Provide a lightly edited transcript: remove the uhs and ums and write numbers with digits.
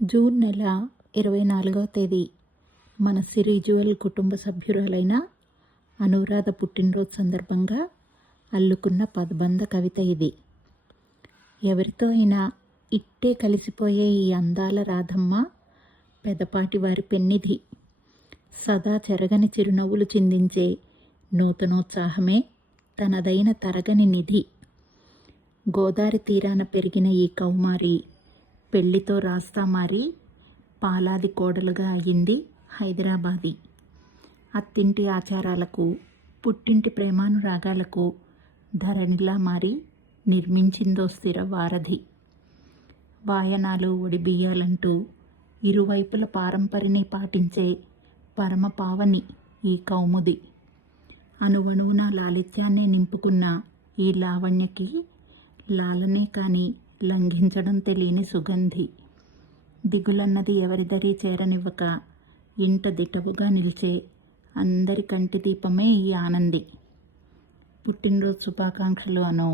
June నెల 24వ తేదీ మన సిరి జ్యువెల్ కుటుంబ సభ్యురాలైన అనురాధ పుట్టినరోజు సందర్భంగా అల్లుకున్న పదబంధ కవిత ఇది. ఎవరితో అయినా ఇట్టే కలిసిపోయే ఈ అందాల రాధమ్మ పెదపాటి వారి పెన్నిధి. సదా చెరగని చిరునవ్వులు చిందించే నూతనోత్సాహమే తనదైన తరగని నిధి. గోదారి తీరాన పెరిగిన ఈ కౌమారి పెళ్లితో రాస్తా మారి పాలాది కోడలుగా అయ్యింది హైదరాబాదీ. అత్తింటి ఆచారాలకు పుట్టింటి ప్రేమానురాగాలకు ధరణిలా మారి నిర్మించిందో స్థిర వారధి. వాయనాలు ఒడిబియ్యాలంటూ ఇరువైపుల పారంపరిని పాటించే పరమ పావని ఈ కౌముది. అణువణువున లాలిత్యాన్నే నింపుకున్న ఈ లావణ్యకి లాలనే కాని లంఘించడం తెలియని సుగంధి. దిగులన్నది ఎవరిదరీ చేరనివ్వక ఇంట దిటవుగా నిలిచే అందరి కంటి దీపమే ఈ ఆనంది. పుట్టినరోజు శుభాకాంక్షలు అను.